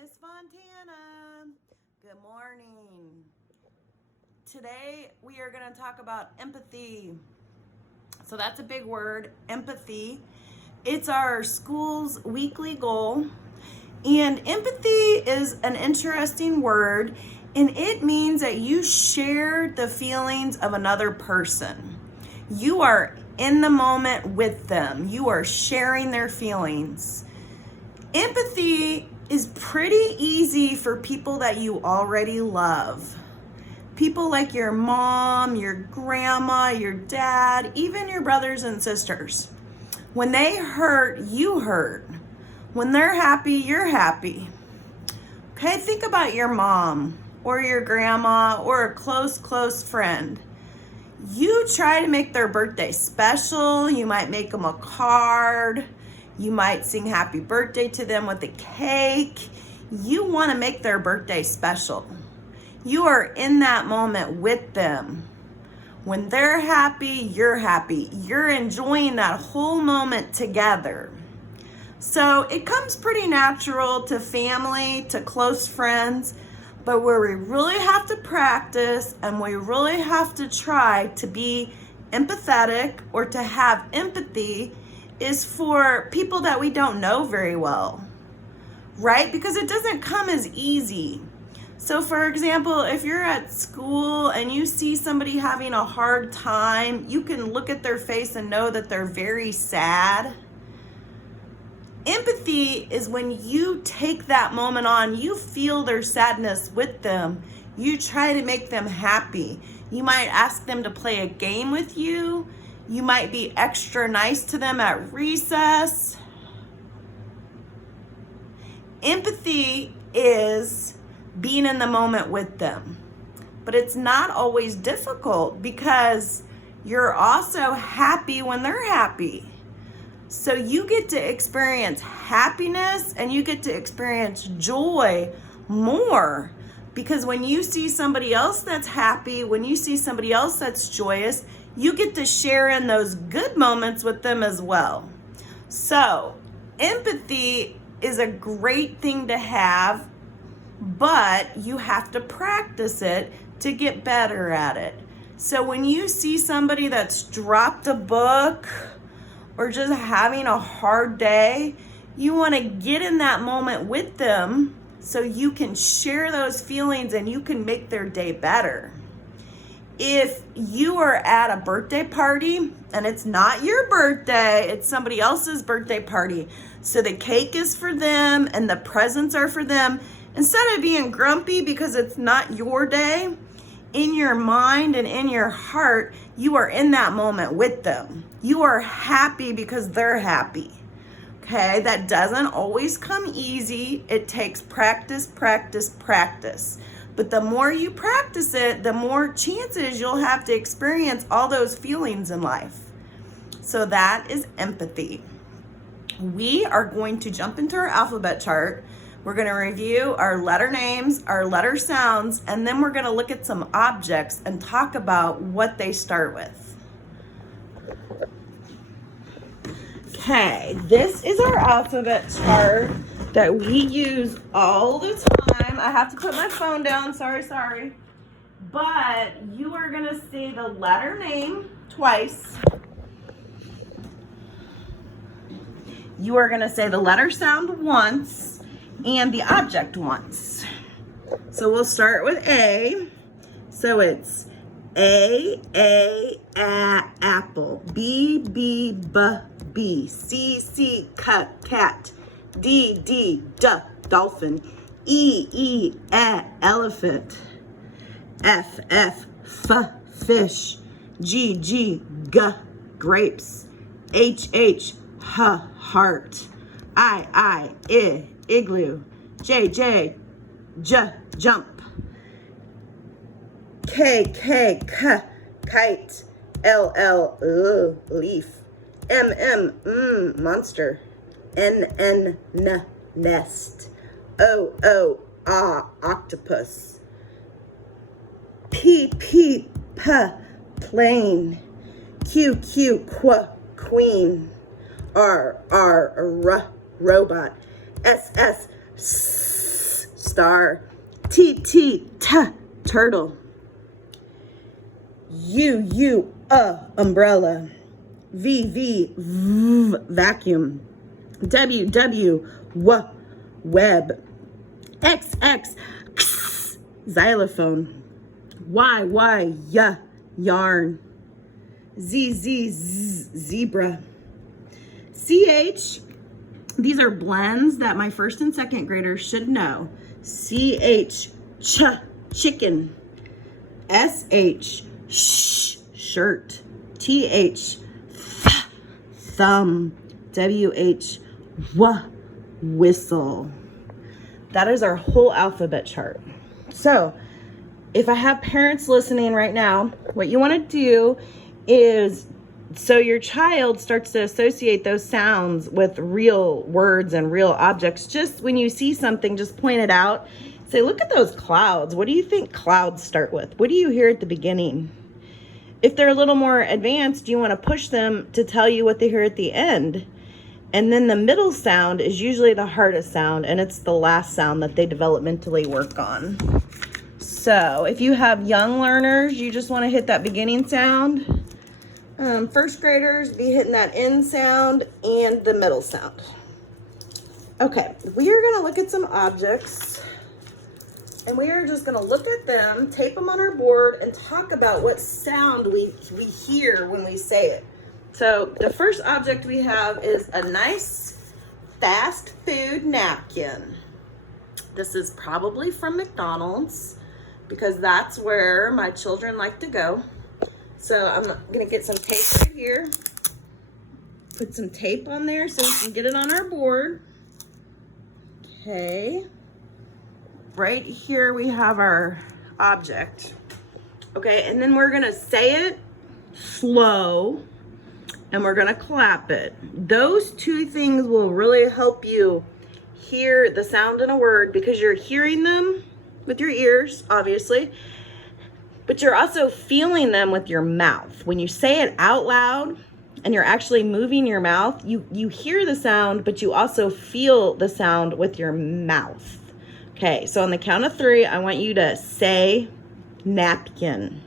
Miss Fontana. Good morning. Today we are going to talk about empathy. So that's a big word, empathy. It's our school's weekly goal. And empathy is an interesting word, and it means that you share the feelings of another person. You are in the moment with them. You are sharing their feelings. Empathy is pretty easy for people that you already love. People like your mom, your grandma, your dad, even your brothers and sisters. When they hurt, you hurt. When they're happy, you're happy. Okay, think about your mom or your grandma or a close friend. You try to make their birthday special. You might make them a card. You might sing happy birthday to them with a cake. You want to make their birthday special. You are in that moment with them. When they're happy, you're happy. You're enjoying that whole moment together. So it comes pretty natural to family, to close friends, but where we really have to practice and we really have to try to be empathetic or to have empathy is for people that we don't know very well, right? Because it doesn't come as easy. So for example, if you're at school and you see somebody having a hard time, you can look at their face and know that they're very sad. Empathy is when you take that moment on, you feel their sadness with them. You try to make them happy. You might ask them to play a game with you. You might be extra nice to them at recess. Empathy is being in the moment with them. But it's not always difficult because you're also happy when they're happy. So you get to experience happiness and you get to experience joy more, because when you see somebody else that's happy, when you see somebody else that's joyous, you get to share in those good moments with them as well. So empathy is a great thing to have, but you have to practice it to get better at it. So when you see somebody that's dropped a book or just having a hard day, you want to get in that moment with them so you can share those feelings and you can make their day better. If you are at a birthday party and it's not your birthday, it's somebody else's birthday party, so the cake is for them and the presents are for them, instead of being grumpy because it's not your day, in your mind and in your heart, you are in that moment with them. You are happy because they're happy. Okay, that doesn't always come easy. It takes practice. But the more you practice it, the more chances you'll have to experience all those feelings in life. So that is empathy. We are going to jump into our alphabet chart. We're going to review our letter names, our letter sounds, and then we're going to look at some objects and talk about what they start with. Okay, this is our alphabet chart that we use all the time. I have to put my phone down, sorry. But you are going to say the letter name twice. You are going to say the letter sound once and the object once. So we'll start with A. So it's A, apple. B, B, C, cat. D, dolphin. E, elephant. F, fish. G, grapes. H, heart. I, igloo. J, jump. K, kite. L, leaf. M, monster. N, nest. O, octopus. P, plane. Q, queen. R, robot. S, star. T, T, T, turtle. U, umbrella. V, V, V, vacuum. W, W, W, web. X, X, X, xylophone. Y, Y, Y, yarn. Z, Z, Z, zebra. CH, these are blends that my first and second graders should know. CH, ch, chicken. SH, sh, shirt. TH, th, thumb. WH, w, whistle. That is our whole alphabet chart. So if I have parents listening right now, what you want to do is, so your child starts to associate those sounds with real words and real objects. Just when you see something, just point it out. Say, look at those clouds. What do you think clouds start with? What do you hear at the beginning? If they're a little more advanced, you want to push them to tell you what they hear at the end. And then the middle sound is usually the hardest sound, and it's the last sound that they developmentally work on. So if you have young learners, you just want to hit that beginning sound. First graders, be hitting that end sound and the middle sound. Okay, we are going to look at some objects, and we are just going to look at them, tape them on our board, and talk about what sound we hear when we say it. So the first object we have is a nice fast food napkin. This is probably from McDonald's because that's where my children like to go. So I'm gonna get some tape right here. Put some tape on there so we can get it on our board. Okay. Right here we have our object. Okay, and then we're gonna say it slow and we're gonna clap it. Those two things will really help you hear the sound in a word because you're hearing them with your ears, obviously, but you're also feeling them with your mouth. When you say it out loud and you're actually moving your mouth, you hear the sound, but you also feel the sound with your mouth. Okay, so on the count of 3, I want you to say napkin.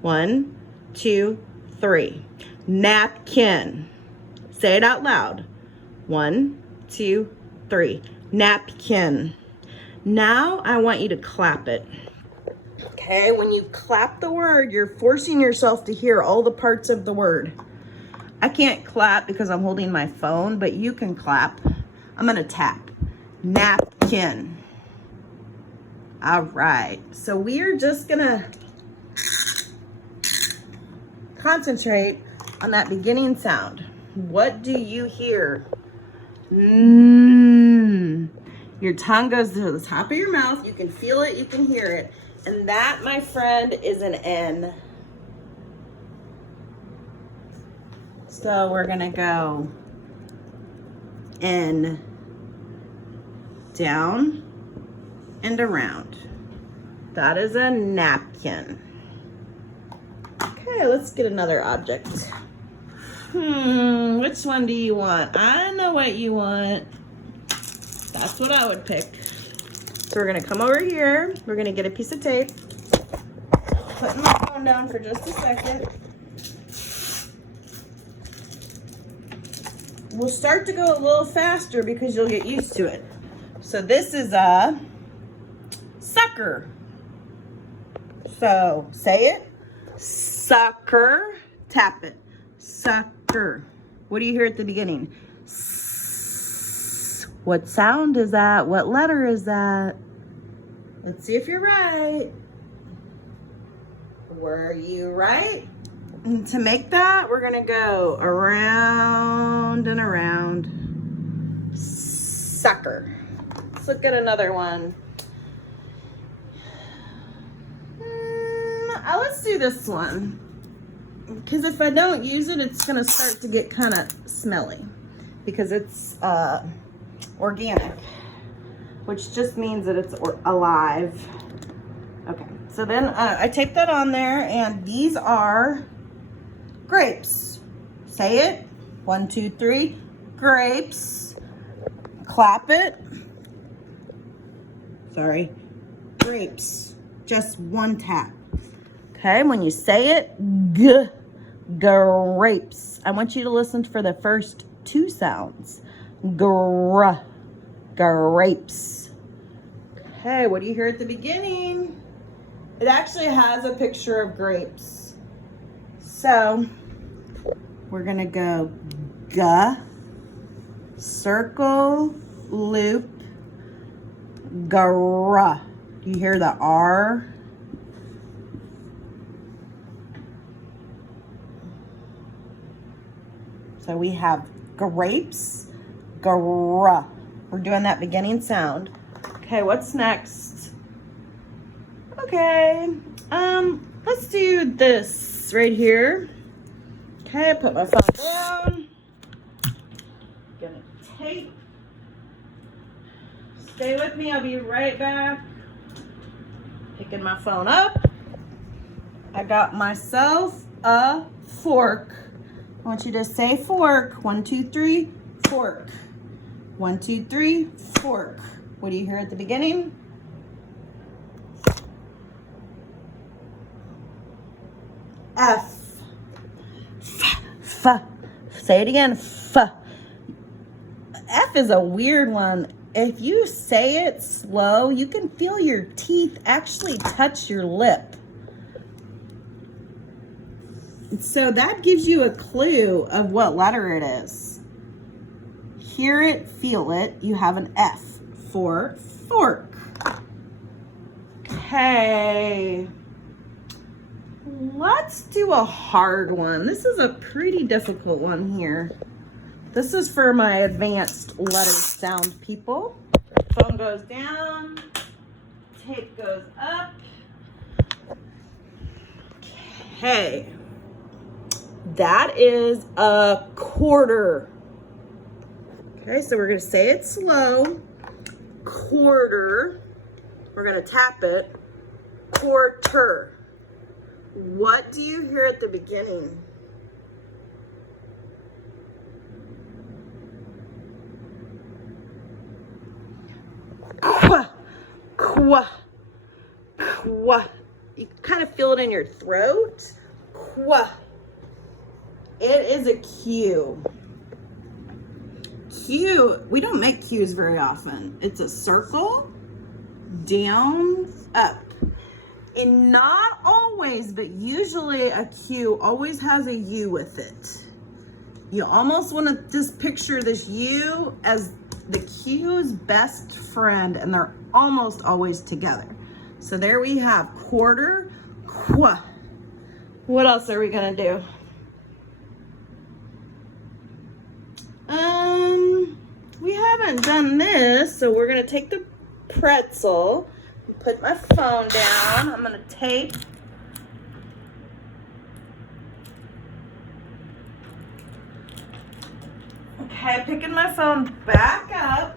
1, 2, 3. Napkin. Say it out loud. 1, 2, 3. Napkin. Now I want you to clap it. Okay, when you clap the word, you're forcing yourself to hear all the parts of the word. I can't clap because I'm holding my phone, but you can clap. I'm gonna tap. Napkin. All right, so we are just gonna concentrate on that beginning sound. What do you hear? Your tongue goes to the top of your mouth. You can feel it, you can hear it. And that, my friend, is an N. So we're gonna go N, down and around. That is a napkin. Okay, let's get another object. Which one do you want? I know what you want. That's what I would pick. So we're gonna come over here. We're gonna get a piece of tape. Putting my phone down for just a second. We'll start to go a little faster because you'll get used to it. So this is a sucker. So say it. Sucker. Tap it. Sucker. What do you hear at the beginning? S. What sound is that? What letter is that? Let's see if you're right. Were you right? And to make that, we're gonna go around and around. Sucker. Let's look at another one. Let's do this one. Because if I don't use it, it's gonna start to get kind of smelly. Because it's organic. Which just means that it's alive. Okay, so then I taped that on there, and these are grapes. Say it. 1, 2, 3. Grapes. Clap it. Sorry. Grapes. Just one tap. Okay, when you say it, grapes. I want you to listen for the first two sounds. Grapes. Okay, what do you hear at the beginning? It actually has a picture of grapes. So, we're gonna go circle, loop, gra. Do you hear the R? So we have grapes, gra. We're doing that beginning sound. Okay, what's next? Okay, let's do this right here. Okay, put my phone down. Gonna tape. Stay with me, I'll be right back. Picking my phone up. I got myself a fork. I want you to say fork. 1, 2, 3, fork. 1, 2, 3, fork. What do you hear at the beginning? F. F. Say it again. F. F is a weird one. If you say it slow, you can feel your teeth actually touch your lip. So that gives you a clue of what letter it is. Hear it, feel it. You have an F for fork. Okay. Let's do a hard one. This is a pretty difficult one here. This is for my advanced letter sound people. Phone goes down, tape goes up. Okay. That is a quarter. Okay, so we're going to say it slow. Quarter. We're going to tap it. Quarter. What do you hear at the beginning? Qua, qua, qua. You kind of feel it in your throat. Qua. It is a Q. Q, we don't make Qs very often. It's a circle, down, up. And not always, but usually a Q always has a U with it. You almost want to just picture this U as the Q's best friend, and they're almost always together. So there we have quarter, qua. What else are we gonna do? We haven't done this, so we're gonna take the pretzel and put my phone down. I'm gonna tape. Okay, picking my phone back up.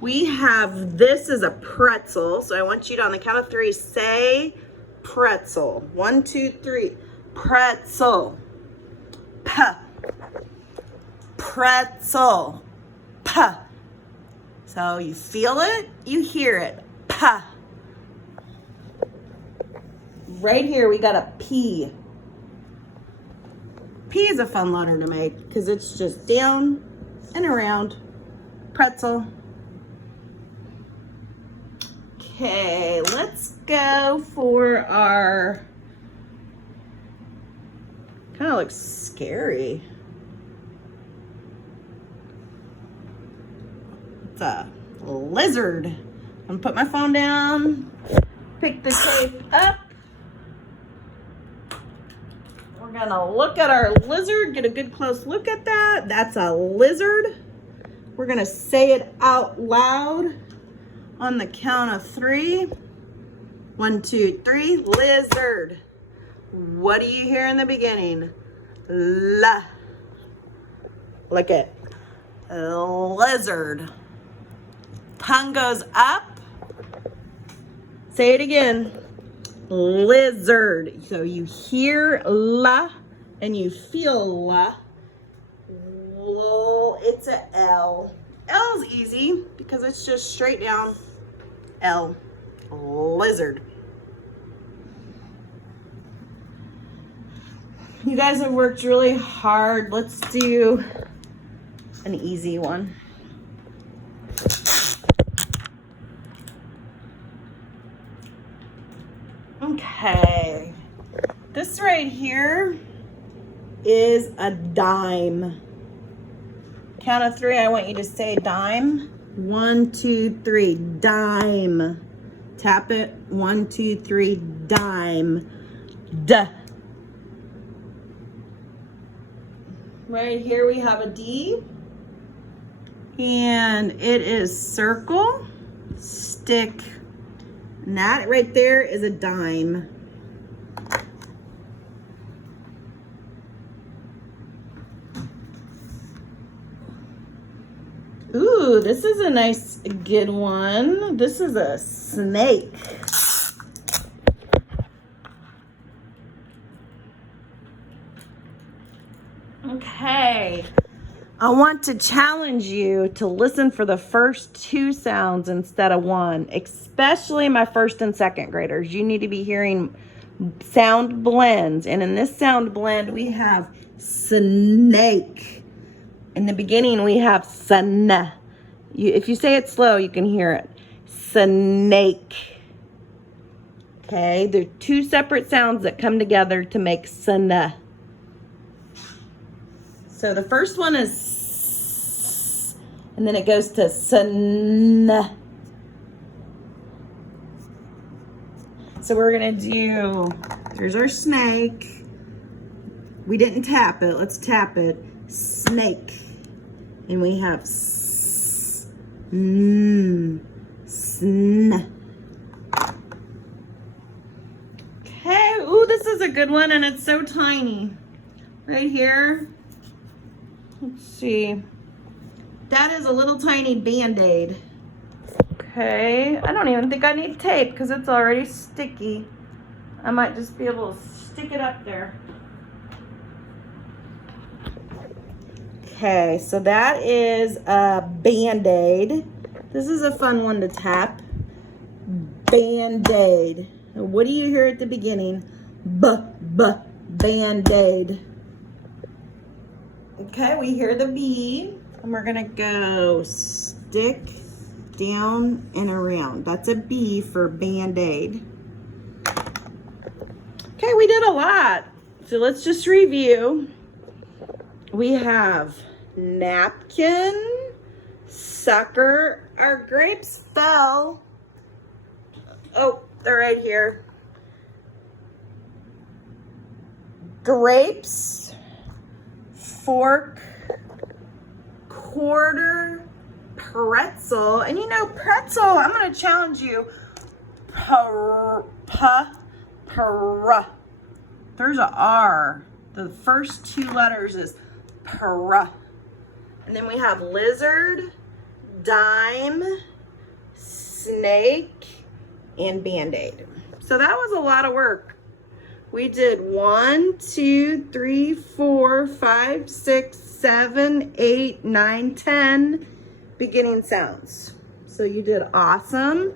We have, this is a pretzel, so I want you to, on the count of 3, say pretzel. 1, 2, 3. Pretzel. P. Pretzel. P. So you feel it, you hear it. P. Right here we got a P. P is a fun letter to make because it's just down and around. Pretzel. Okay, let's go for our, kind of looks scary. It's a lizard. I'm gonna put my phone down, pick the tape up. We're gonna look at our lizard, get a good close look at that. That's a lizard. We're gonna say it out loud on the count of 3. 1, 2, 3, lizard. What do you hear in the beginning? La. Look at lizard. Tongue goes up. Say it again. Lizard. So you hear la and you feel la. Well, it's a L. L is easy because it's just straight down. L, lizard. You guys have worked really hard. Let's do an easy one. Okay. This right here is a dime. Count of three, I want you to say dime. 1, 2, 3, dime. Tap it. 1, 2, 3, dime. Duh. Right here we have a D. And it is circle, stick. And that right there is a dime. Ooh, this is a nice, good one. This is a snake. Okay. I want to challenge you to listen for the first 2 sounds instead of 1, especially my first and second graders. You need to be hearing sound blends. And in this sound blend, we have snake. In the beginning, we have sun. If you say it slow, you can hear it. Snake. Okay, they're 2 separate sounds that come together to make sun. So the first one is S, and then it goes to sun. So we're gonna do, there's our snake. We didn't tap it, let's tap it. Snake. And we have S, N, Sn. Okay, ooh, this is a good one and it's so tiny. Right here. Let's see. That is a little tiny Band-Aid. Okay, I don't even think I need tape because it's already sticky. I might just be able to stick it up there. Okay, so that is a Band-Aid. This is a fun one to tap. Band-Aid. What do you hear at the beginning? Band-Aid. Okay, we hear the B, and we're gonna go stick, down, and around. That's a B for Band-Aid. Okay, we did a lot. So let's just review. We have napkin, sucker. Our grapes fell. Oh, they're right here. Grapes, fork, quarter, pretzel. And you know, pretzel, I'm going to challenge you. There's a R. The first 2 letters is pra. And then we have lizard, dime, snake, and Band-Aid. So that was a lot of work. We did 1, 2, 3, 4, 5, 6, 7, 8, 9, 10 beginning sounds. So you did awesome.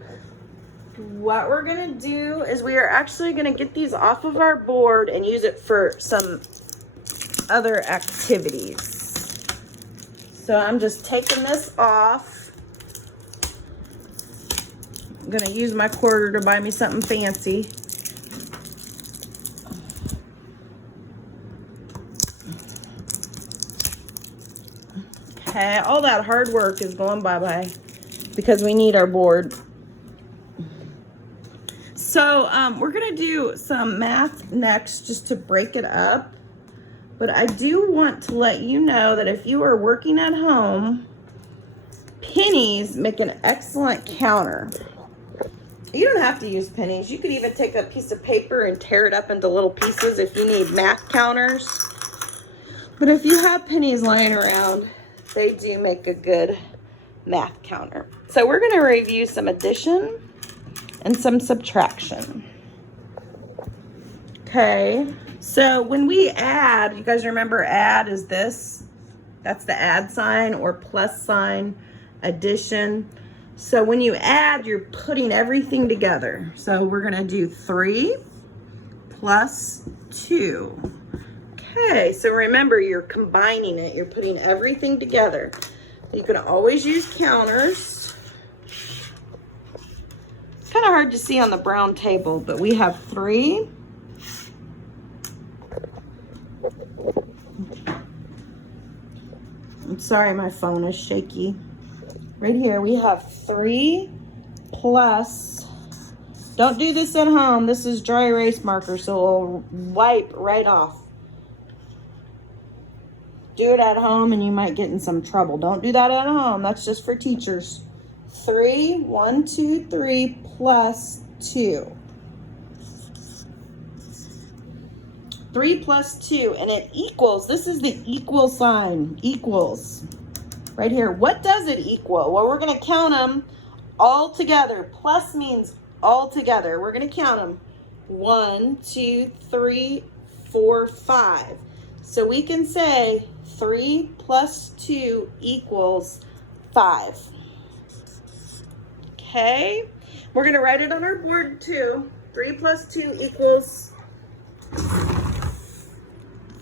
What we're gonna do is we are actually gonna get these off of our board and use it for some other activities. So I'm just taking this off. I'm gonna use my quarter to buy me something fancy. Okay, all that hard work is going bye-bye because we need our board. So we're gonna do some math next just to break it up. But I do want to let you know that if you are working at home, pennies make an excellent counter. You don't have to use pennies. You could even take a piece of paper and tear it up into little pieces if you need math counters. But if you have pennies lying around, they do make a good math counter. So we're going to review some addition and some subtraction. Okay, so when we add, you guys remember add is this? That's the add sign or plus sign. Addition. So when you add, you're putting everything together. So we're gonna do 3 plus 2. Okay, so remember, you're combining it. You're putting everything together. You can always use counters. It's kind of hard to see on the brown table, but we have 3. I'm sorry, my phone is shaky. Right here, we have 3 plus, don't do this at home. This is dry erase marker, so it'll wipe right off. Do it at home and you might get in some trouble. Don't do that at home. That's just for teachers. 3, 1, 2, 3 plus 2. 3 plus 2, and it equals, this is the equal sign, equals. Right here, what does it equal? Well, we're gonna count them all together. Plus means all together. We're gonna count them. 1, 2, 3, 4, 5. So we can say 3 plus 2 equals 5. Okay, we're gonna write it on our board too. 3 plus 2 equals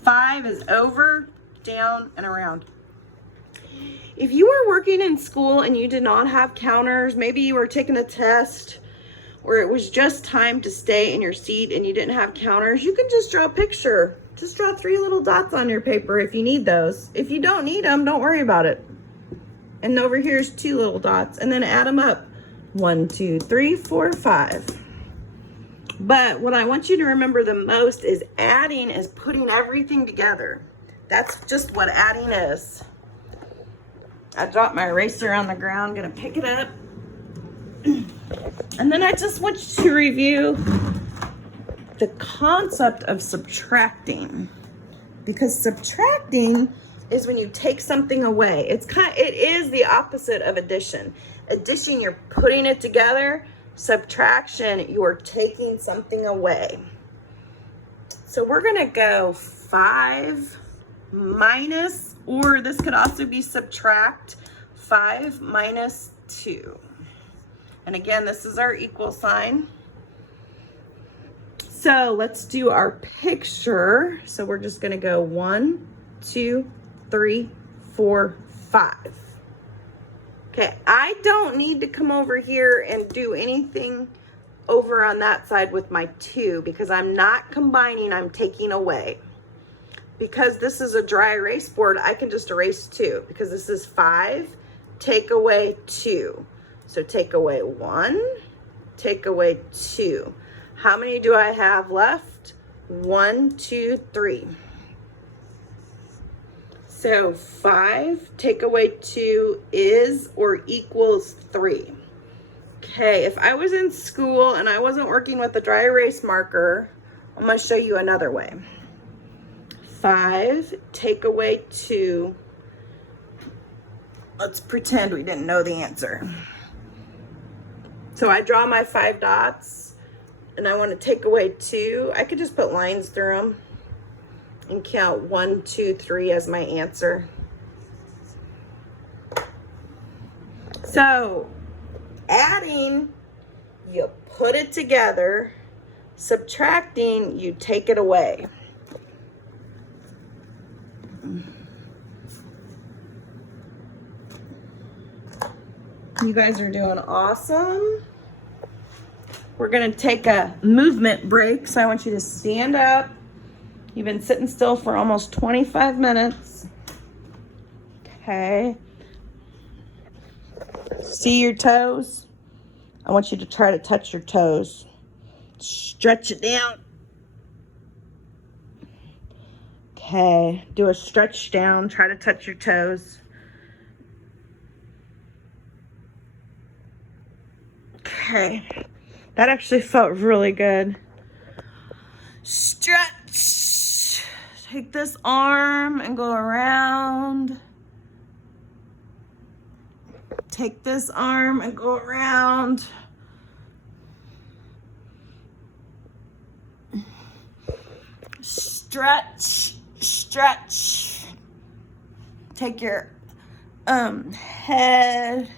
5 is over, down, and around. If you were working in school and you did not have counters, maybe you were taking a test, or it was just time to stay in your seat and you didn't have counters, you can just draw a picture. Just draw 3 little dots on your paper if you need those. If you don't need them, don't worry about it. And over here's 2 little dots, and then add them up. 1, 2, 3, 4, 5. But what I want you to remember the most is adding is putting everything together. That's just what adding is. I dropped my eraser on the ground, gonna pick it up. And then I just want you to review the concept of subtracting, because subtracting is when you take something away. It is the opposite of addition. Addition, you're putting it together. Subtraction, you're taking something away. So we're gonna go 5 minus, or this could also be subtract, 5 minus 2. And again, this is our equal sign. So let's do our picture. So we're just gonna go 1, 2, 3, 4, 5. Okay, I don't need to come over here and do anything over on that side with my 2 because I'm not combining, I'm taking away. Because this is a dry erase board, I can just erase 2 because this is 5, take away 2. So take away 1, take away 2. How many do I have left? 1, 2, 3. So 5 take away 2 is or equals 3. Okay, if I was in school and I wasn't working with a dry erase marker, I'm going to show you another way. 5 take away 2. Let's pretend we didn't know the answer. So I draw my 5 dots and I want to take away 2. I could just put lines through them and count 1, 2, 3 as my answer. So adding, you put it together. Subtracting, you take it away. You guys are doing awesome. We're gonna take a movement break, so I want you to stand up. You've been sitting still for almost 25 minutes. Okay. See your toes? I want you to try to touch your toes. Stretch it down. Okay, do a stretch down, try to touch your toes. Okay, that actually felt really good. Stretch. Take this arm and go around. Take this arm and go around. Stretch, stretch. Take your head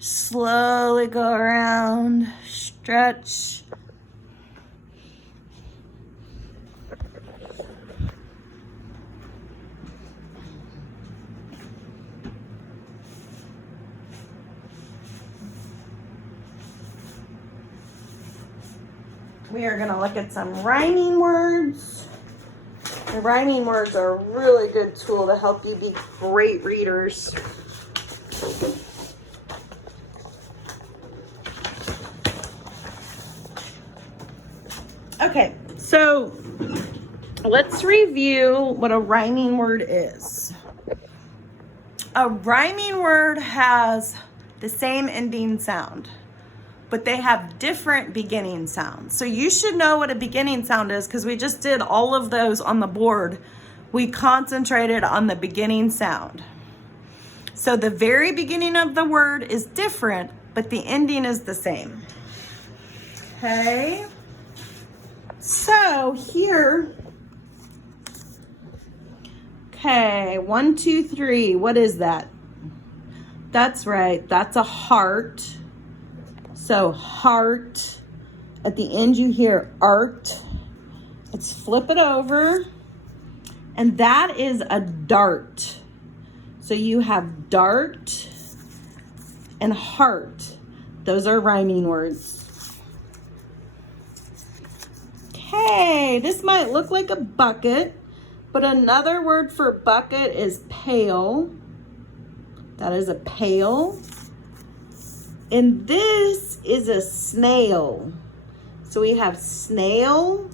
Slowly go around, stretch. We are going to look at some rhyming words. The rhyming words are a really good tool to help you be great readers. Okay, so let's review what a rhyming word is. A rhyming word has the same ending sound, but they have different beginning sounds. So you should know what a beginning sound is because we just did all of those on the board. We concentrated on the beginning sound. So the very beginning of the word is different, but the ending is the same. Okay. So here, okay, 1, 2, 3. What is that? That's right. That's a heart. So heart. At the end you hear art. Let's flip it over. And that is a dart. So you have dart and heart. Those are rhyming words. Okay, this might look like a bucket, but another word for bucket is pail. That is a pail. And this is a snail. So we have snail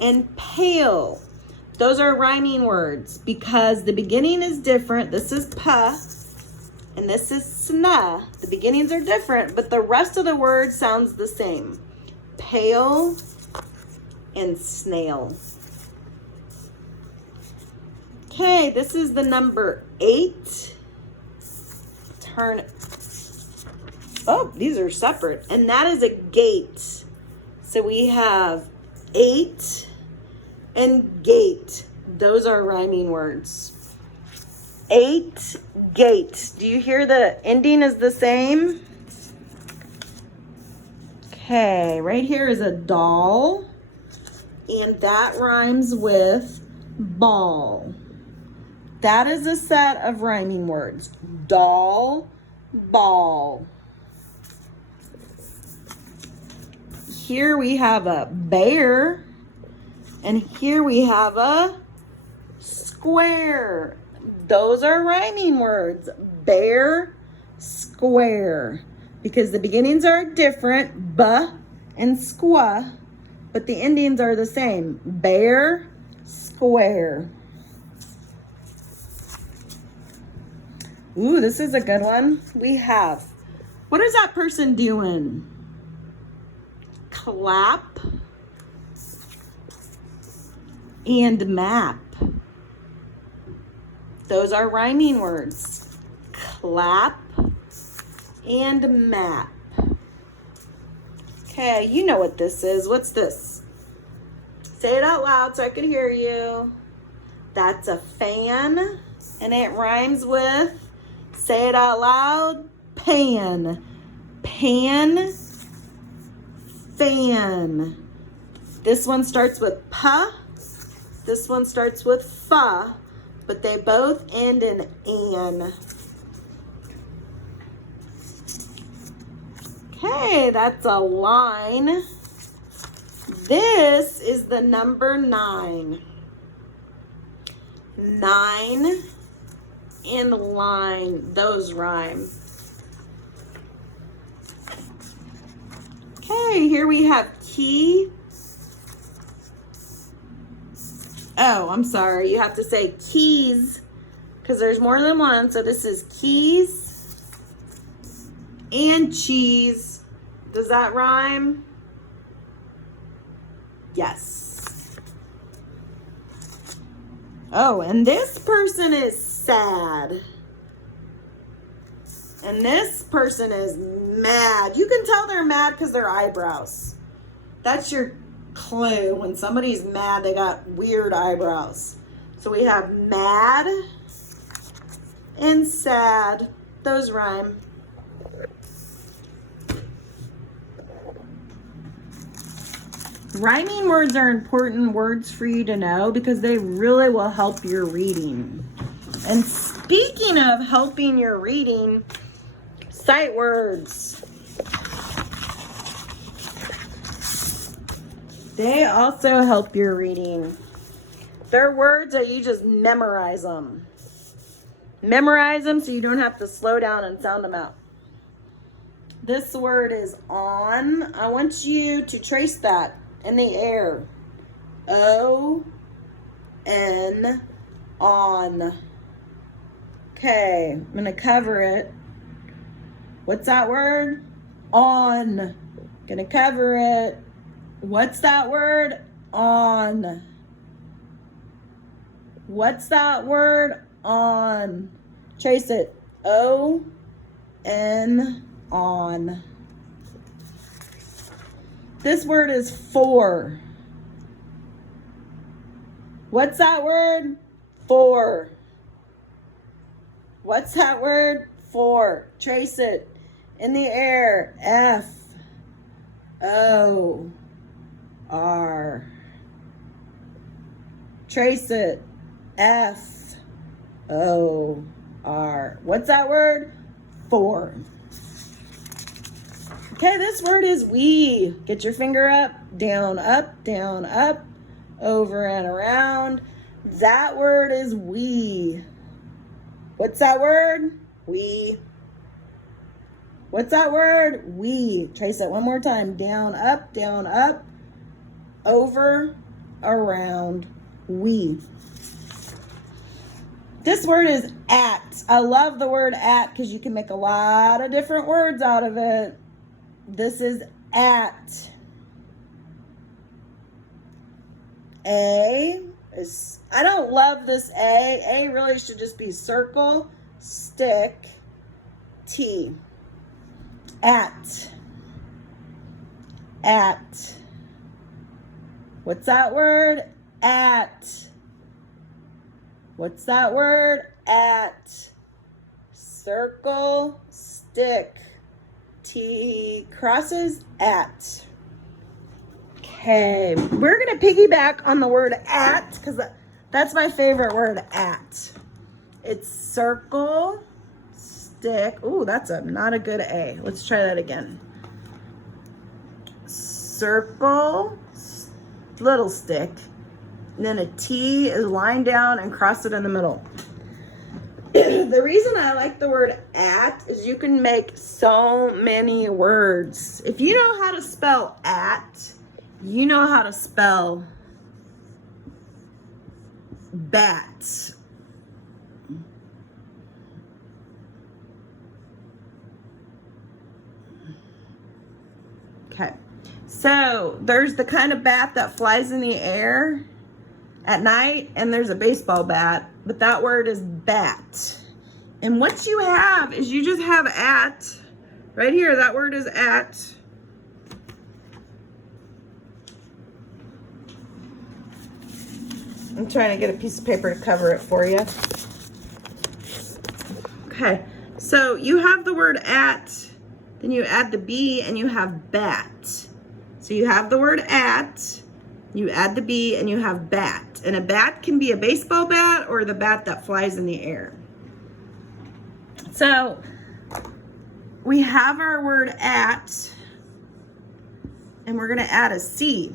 and pail. Those are rhyming words because the beginning is different. This is pa and this is sna. The beginnings are different, but the rest of the word sounds the same. Pail and snail. Okay, this is the number 8. Turn. Oh, these are separate. And that is a gate. So we have 8 and gate. Those are rhyming words. 8, gate. Do you hear the ending is the same? Okay, right here is a doll. And that rhymes with ball. That is a set of rhyming words. Doll, ball. Here we have a bear. And here we have a square. Those are rhyming words. Bear, square. Because the beginnings are different, ba and squa, but the endings are the same. Bear, square. Ooh, this is a good one. We have, what is that person doing? Clap and map. Those are rhyming words. Clap and map. Okay, you know what this is. What's this? Say it out loud so I can hear you. That's a fan, and it rhymes with, say it out loud, pan. Pan, fan. This one starts with pa. This one starts with fa, but they both end in an. Okay, that's a line. This is the number 9. 9 and line, those rhyme. Okay, here we have key. Oh, I'm sorry. You have to say keys because there's more than one. So this is keys and cheese. Does that rhyme? Yes. Oh, and this person is sad. And this person is mad. You can tell they're mad because their eyebrows. That's your clue. When somebody's mad, they got weird eyebrows. So we have mad and sad. Those rhyme. Rhyming words are important words for you to know because they really will help your reading. And speaking of helping your reading, sight words. They also help your reading. They're words that you just memorize them. Memorize them so you don't have to slow down and sound them out. This word is on. I want you to trace that in the air. O-N, on. Okay, I'm going to cover it. What's that word? On. Going to cover it. What's that word? On. What's that word? On. Trace it. O-N, on. This word is for. What's that word? For. What's that word? For. Trace it. In the air. F-O-R. Trace it. F-O-R. What's that word? For. Okay, this word is we. Get your finger up, down, up, over and around. That word is we. What's that word? We. What's that word? We. Trace it one more time. Down, up, over, around. We. This word is at. I love the word at because you can make a lot of different words out of it. This is at. A is, I don't love this A. A really should just be circle, stick, T. At. At. What's that word? At. What's that word? At. Circle, stick, T, crosses, at. Okay, we're going to piggyback on the word at because that's my favorite word, at. It's circle, stick. Ooh, that's not a good A. Let's try that again. Circle, little stick. And then a T is lined down and cross it in the middle. The reason I like the word at is you can make so many words. If you know how to spell at, you know how to spell bat. Okay, so there's the kind of bat that flies in the air at night, and there's a baseball bat, but that word is bat. And what you have is you just have at. Right here, that word is at. I'm trying to get a piece of paper to cover it for you. Okay, so you have the word at, then you add the B and you have bat. So you have the word at, you add the B and you have bat. And a bat can be a baseball bat or the bat that flies in the air. So we have our word at, and we're going to add a C.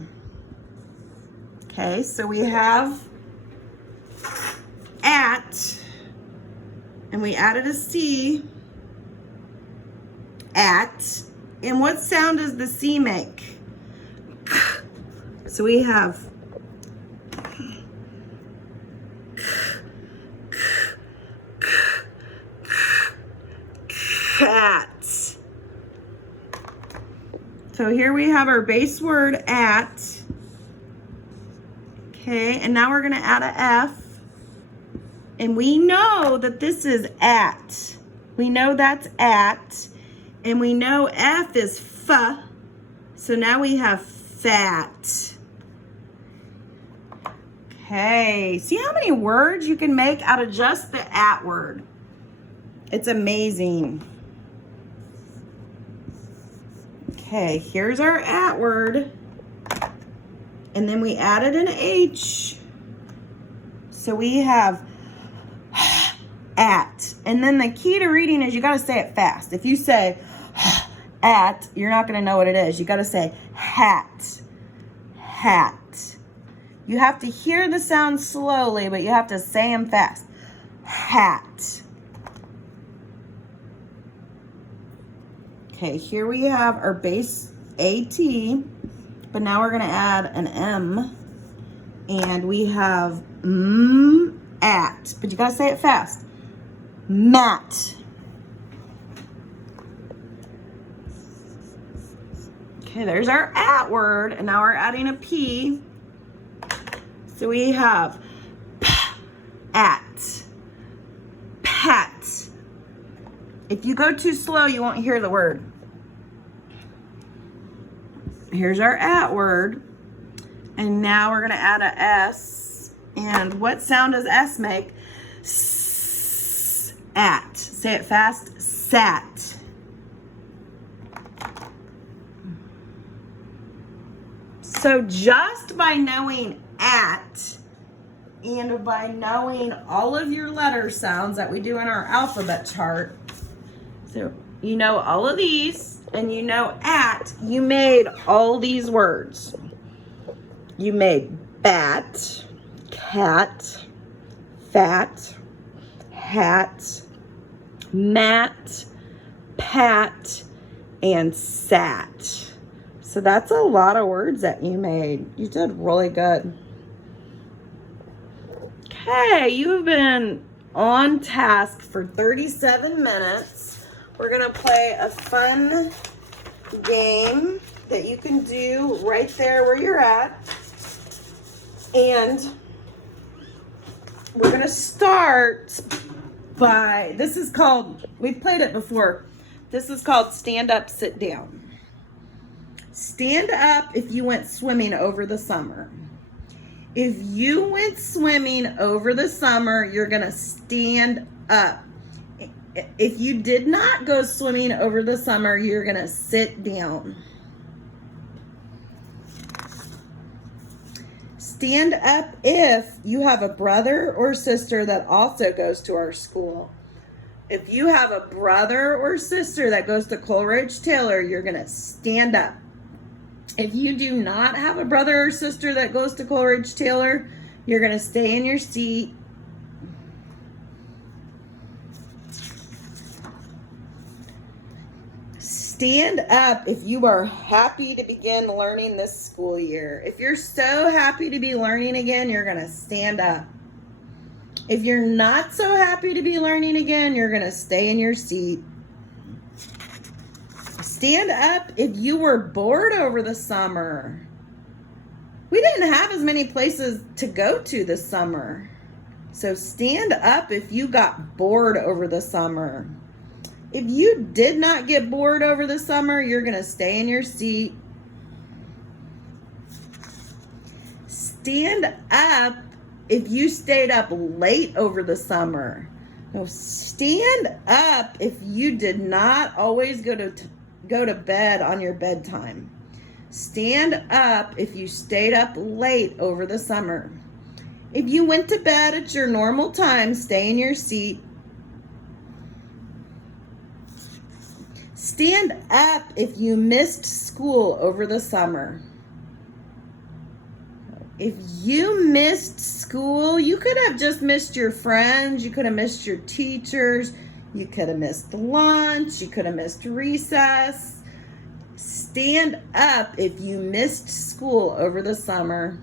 Okay, so we have at, and we added a C, at, and what sound does the C make? So we have cat. So here we have our base word at. Okay, and now we're going to add a F. And we know that this is at. We know that's at. And we know F is F. So now we have fat. Okay, see how many words you can make out of just the at word? It's amazing. Okay, here's our at word. And then we added an H. So we have at. And then the key to reading is you got to say it fast. If you say at, you're not going to know what it is. You got to say hat. Hat. You have to hear the sound slowly, but you have to say them fast. Hat. Okay, here we have our base AT, but now we're going to add an M, and we have at, but you got to say it fast. Mat. Okay, there's our at word, and now we're adding a P. So we have at, pat. If you go too slow, you won't hear the word. Here's our at word. And now we're going to add a S. And what sound does S make? S, at. Say it fast. Sat. So just by knowing at and by knowing all of your letter sounds that we do in our alphabet chart, so you know all of these and you know at, you made all these words. You made bat, cat, fat, hat, mat, pat, and sat. So that's a lot of words that you made. You did really good. Okay, you've been on task for 37 minutes. We're gonna play a fun game that you can do right there where you're at. And we're gonna start by, this is called, we've played it before. This is called stand up, sit down. Stand up if you went swimming over the summer. If you went swimming over the summer, you're gonna stand up. If you did not go swimming over the summer, you're gonna sit down. Stand up if you have a brother or sister that also goes to our school. If you have a brother or sister that goes to Coleridge Taylor, you're gonna stand up. If you do not have a brother or sister that goes to Coleridge Taylor, you're going to stay in your seat. Stand up if you are happy to begin learning this school year. If you're so happy to be learning again, you're going to stand up. If you're not so happy to be learning again, you're going to stay in your seat. Stand up if you were bored over the summer. We didn't have as many places to go to this summer. So stand up if you got bored over the summer. If you did not get bored over the summer, you're going to stay in your seat. Stand up if you stayed up late over the summer. Now stand up if you did not always go to bed on your bedtime. Stand up if you stayed up late over the summer. If you went to bed at your normal time, stay in your seat. Stand up if you missed school over the summer. If you missed school, you could have just missed your friends, you could have missed your teachers, you could have missed lunch, you could have missed recess. Stand up if you missed school over the summer.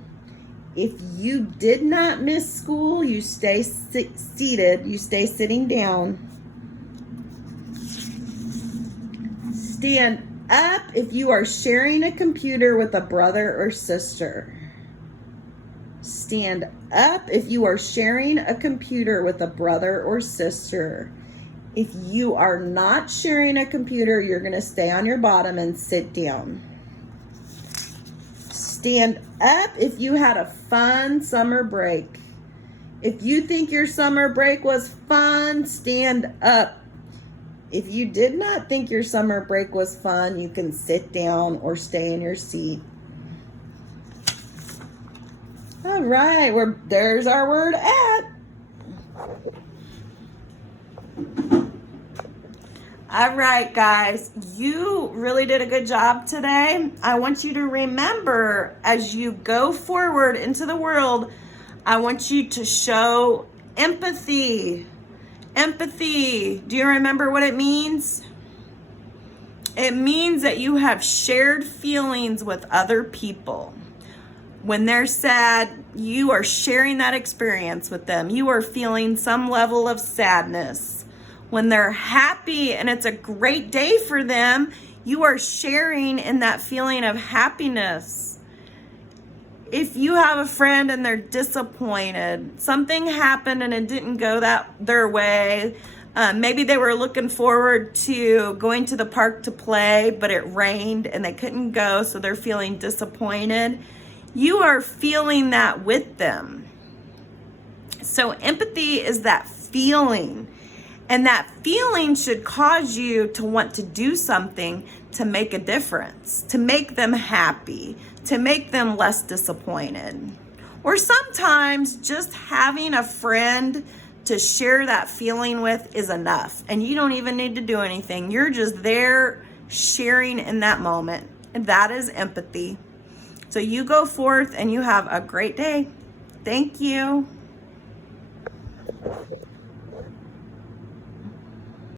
If you did not miss school, you stay seated, you stay sitting down. Stand up if you are sharing a computer with a brother or sister. Stand up if you are sharing a computer with a brother or sister. If you are not sharing a computer, you're going to stay on your bottom and sit down. Stand up if you had a fun summer break. If you think your summer break was fun, stand up. If you did not think your summer break was fun, you can sit down or stay in your seat. All right, there's our word at. All right, guys, you really did a good job today. I want you to remember, as you go forward into the world, I want you to show empathy. Empathy. Do you remember what it means? It means that you have shared feelings with other people. When they're sad, you are sharing that experience with them. You are feeling some level of sadness. When they're happy and it's a great day for them, you are sharing in that feeling of happiness. If you have a friend and they're disappointed, something happened and it didn't go their way, maybe they were looking forward to going to the park to play, but it rained and they couldn't go, so they're feeling disappointed. You are feeling that with them. So empathy is that feeling. And that feeling should cause you to want to do something to make a difference, to make them happy, to make them less disappointed. Or sometimes just having a friend to share that feeling with is enough. And you don't even need to do anything. You're just there sharing in that moment. And that is empathy. So you go forth and you have a great day. Thank you.